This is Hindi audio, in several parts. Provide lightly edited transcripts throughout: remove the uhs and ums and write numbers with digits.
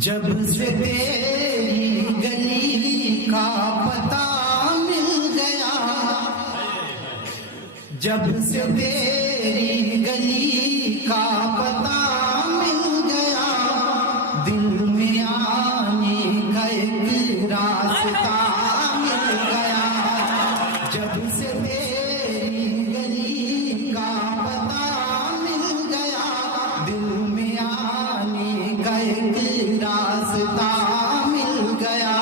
जब से तेरी गली का पता मिल गया, जब से तेरी गली का पता मिल गया, दिल में आने का एक रास्ता मिल गया। जब से तेरी गली का पता मिल गया, दिल में आने का एक रास्ता मिल गया।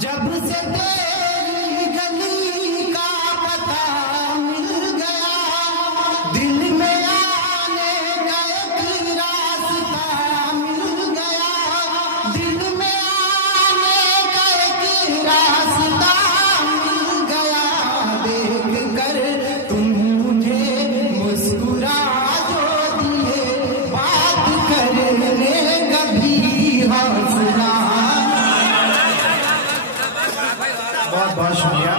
जब से तेरी गली का पता मिल गया, दिल में आने का एक रास्ता मिल गया। दिल में आने का एक रास्ता मिल गया। देख कर तुम मुझे मुस्कुरा जो दिए, बात करने का भी हौसला। बहुत बहुत शुक्रिया।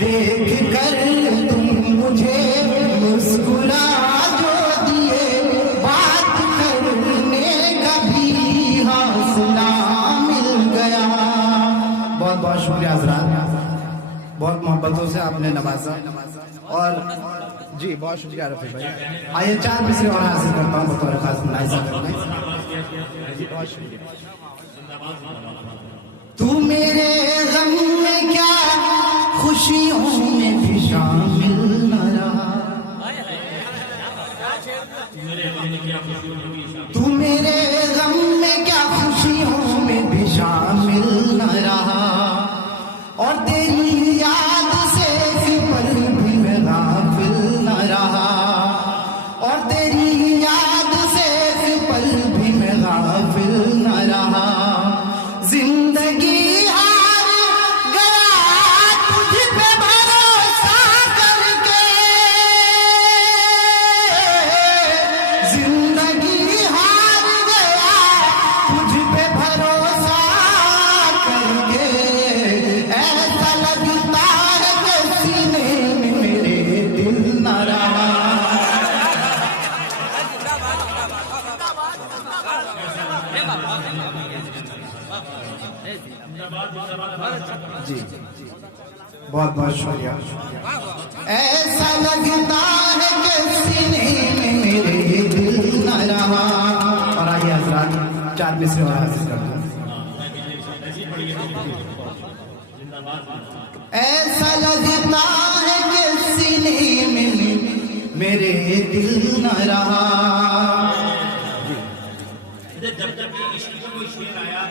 देख कर तुम मुझे मुस्कुरा जो दिए, बात करने का भी हौसला मिल गया। बहुत बहुत शुक्रिया हज़रात, बहुत मोहब्बतों से आपने नवाजा। और जी बहुत शुक्रिया रफी भाई। आइए 4 मिसरे और हासिल करता हूँ बतौर खास मुनाइजा करने। बहुत शुक्रिया। तू मेरे गम में क्या खुशियों में भी शामिल न रहा, तू मेरे गम में क्या खुशियों में भी शामिल न रहा। और तेरी याद से एक पल भी मैं गाफिल न रहा, और तेरी याद से एक पल भी मैं गाफिल न रहा। जिंदगी हार गया तुझ पे भरोसा करके, जिंदगी हार गया तुझ पे भरोसा करके। ऐसा लगता है कि सीने में मेरे दिल न रहा। जी बहुत बहुत शुक्रिया। ऐसा लगता है कि सीने में मेरे दिल न रहा। और आइए हज़रात 4 मिसरे और हासिल करते हैं। ऐसा लगता है कि सीने में मेरे दिल न रहा। जब जब ये इश्क का कोई शेर आया,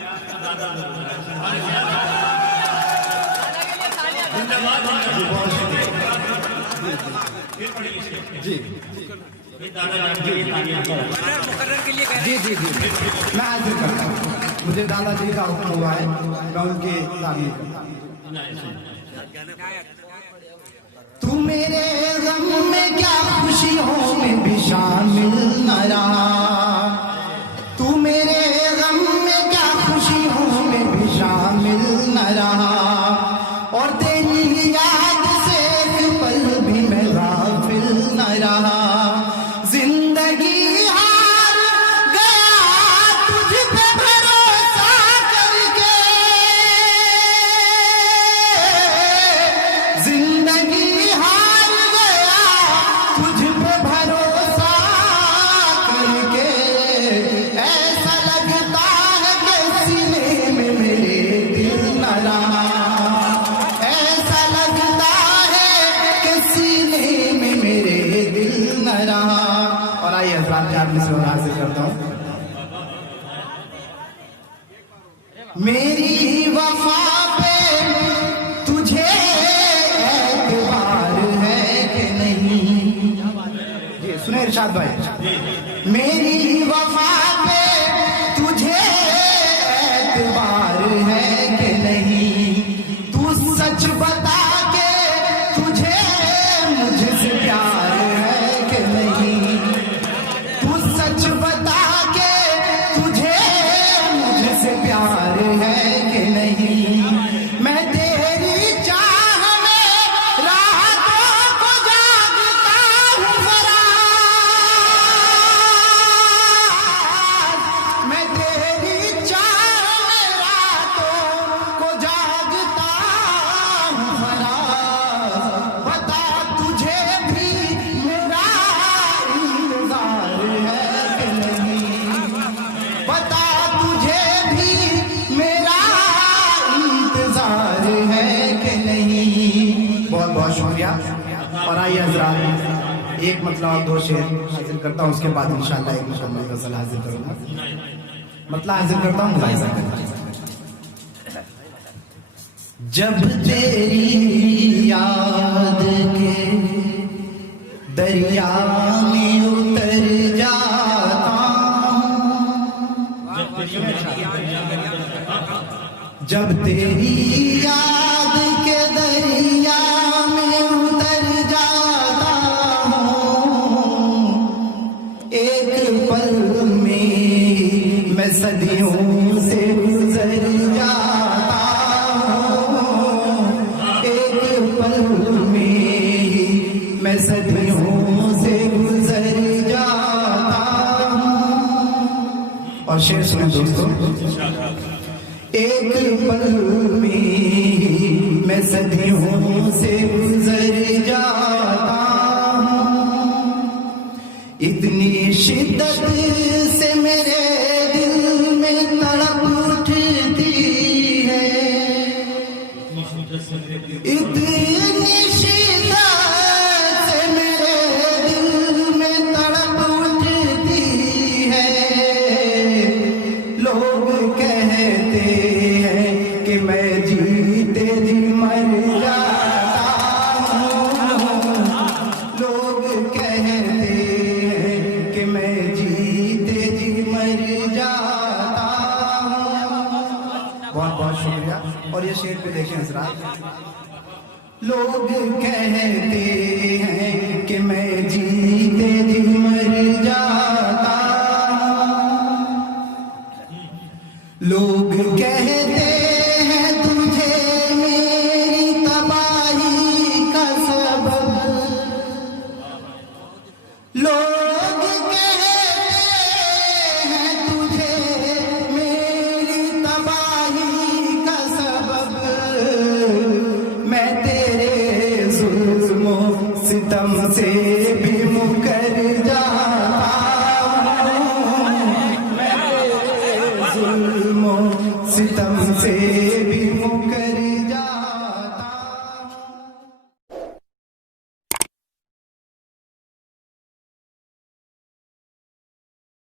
जी जी जी जी मैं हाजिर करता हूँ। मुझे दादाजी का हुक्म हुआ है, मैं उनकी तारीफ करता हूँ। तू मेरे गम में क्या खुशियों में भी शामिल न रहा, तू मेरे गम में क्या खुशियों में भी शामिल न रहा। और तेरी याद से एक पल भी मैं गाफिल न रहा। जिंदगी हार गया तुझ पे भरोसा करके, जिंदगी हार गया तुझ पे भरोसा करके। ऐसा लगता है कि सीने में मेरे दिल न रहा। ऐसा लगता है कि सीने में मेरे दिल न रहा। और आइए हज़रात 4 मिसरे और हासिल करता हूँ। मेरी वफा पे तुझे एतबार है कि नहीं। जी सुने इरशाद भाई। मेरी वफा पे तुझे एतबार है कि नहीं। तू सच बता के तुझे मुझसे प्यार है कि नहीं। तू सच बता के तुझे मुझसे प्यार है कि नहीं। मैं तेरी चाह में रातों को जागता हूँ फराज, मैं तेरी आइए हजरात, एक मतलब 2 शेर हाजिर करता हूँ, उसके बाद इंशाल्लाह एक मुकम्मल गजल हाजिर करूंगा। मतलब हाजिर करता हूँ, मुलाहिजा करता हूँ। जब तेरी याद के दरिया में उतर जाता हूँ, जब तेरी याद के दरिया में उतर जाता हूँ, एक पल में मैं सदियों से गुजर जाता हूँ, एक पल में मैं सदियों से गुजर जाता हूँ। और शेर सुने दोस्तों, एक पल में मैं सदियों से गुजर जाता हूँ, इतनी शिद्दत से मेरे दिल में तड़प उठती है, इतनी शिद्दत से मेरे दिल में तड़प उठती है, लोग कहते हैं कि मैं जीते जी मर जाता हूँ, लोग कहते हैं कि मैं जीते जी मर जाता हूँ। बहुत बहुत शुक्रिया। और ये शेर पे देखें हजरात, लोग कहते हैं कि मैं जीते जी मर जाता हूँ, लोग कहते हैं तुझे मेरी तबाही का सबब, लोग कहते हैं तुझे मेरी तबाही का सबब, मैं तेरे जुल्मों सितम से